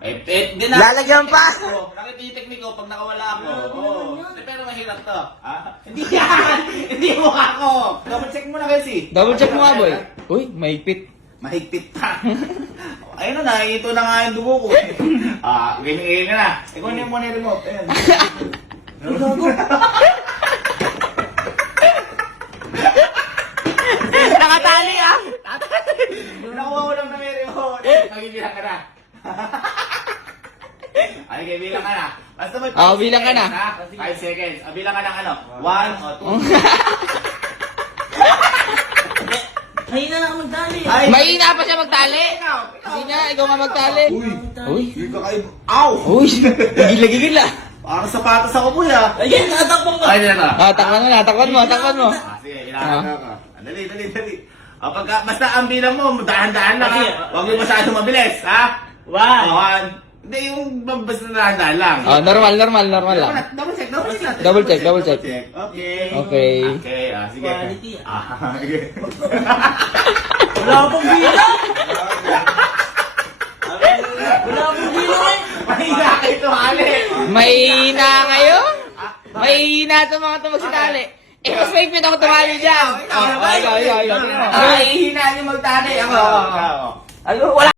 Lalagyan pa. Nakita yung technique ko pag nakawala ako. Pero mahirap to. Hindi yan! Hindi mo ako! Double check mo na kasi. Double check mo nga, boy. Uy, mahigpit. Mahigpit pa. Ayun na, ito na nga yung dugo ko. Ganyan na. Ikunin mo na yung remote. Ayan. Nakatali ah. Nakuha ko lang na may remote. Magibilang ka na. Ay, bilang ka na. Basta may 5 bilang ka na. 5 seconds. Bilang ka ng ano? 1 o 2. Mahina na ako magdali. Mahina pa siya magtali. Hindi nga, ikaw nga magtali. Uy. Hindi ka kayo. Ow! Uy, gigil ah. Parang sapatos ako po ya. Ayan, natakbang ka. Ay, dyan na. Takpan mo na, takpan mo. Sige, ilangan ka. Dali. Basta ang bilang mo, dahan-dahan lang ha. Huwag mo masyadong mabilis, ha? 1. Hindi, yung basta dahan-dahan lang. Normal lang. Double check. Double check. Okay. Okay. Sige. Quality, Sige. Wala akong bilang. Wala akong bilang eh. Mahina kayo tumali. Mahina kayo? Mahina ito mga tumagsitali. Mas mahigpit ako tumali dyan. Ikaw. Mahina yung magtali. Ako. Wala